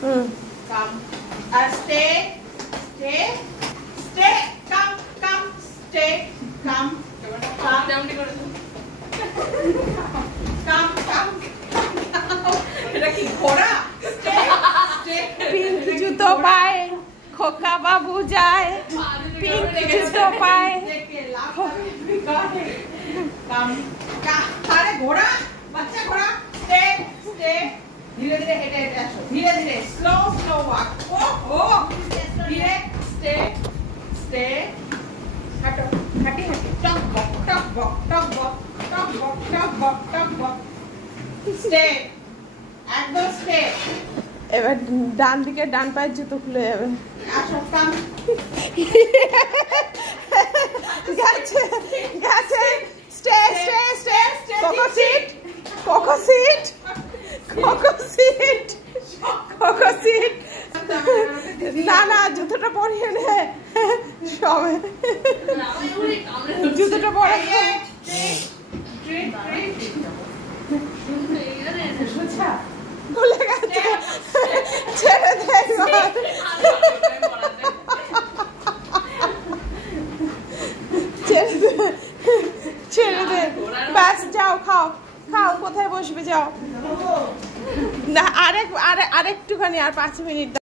Come. Stay. Stay. Stay. Come. Come. Stay. Come. Come. Come. Come. এটা কি ঘোড়া? Stay. Stay. Pinki জুতো পায়, খোকা বাবু যায়, পিঙ্কি জুতো পায়। আরে ঘোড়া, বাচ্চা ঘোড়া। Stay. Stay. ধীরে ধীরে হেঁটে হেঁটে আসো, ধীরে ধীরে, স্লো স্লো ওয়াক। ও ধীরে, স্টে স্টে, হাঁটো, হাঁটি হাঁটি, টক বক টক বক টক বক টক বক টক বক টক বক, স্টে, একদম স্টে। এবার ডান দিকে ডান পায়ের জুতো খুলে যাবে। আসো, কাম। গেছে গেছে, stay stay stay, Coco sit, Coco sit, Coco sit, Coco sit. না না, জুতোটা পরিয়ে নে সবে, জুতোটা পরে ভুলে গেছে, ছেড়ে দে এবার। ছেড়ে দে, ছেড়ে দে, ব্যাস যাও, খাও খাও, কোথায় বসবে যাও। না আরেকটুখানি, আর 5 মিনিট।